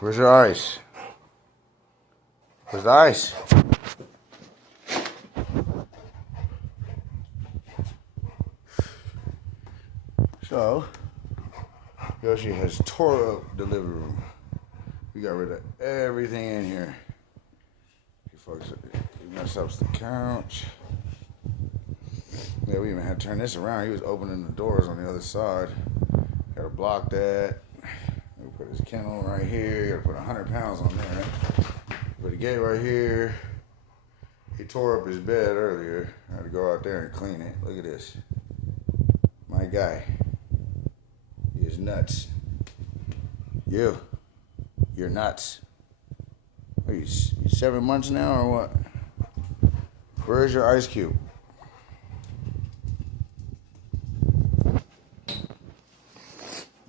Where's your ice? Where's the ice? So, Yoshi has tore up the living room. We got rid of everything in here. He messed up the couch. Yeah, we even had to turn this around. He was opening the doors on the other side. Got to block that. We put his kennel right here. Got to put 100 pounds on there. Put a gate right here. He tore up his bed earlier. I had to go out there and clean it. Look at this. My guy. He is nuts. You're nuts. Are you 7 months now or what? Where's your ice cube?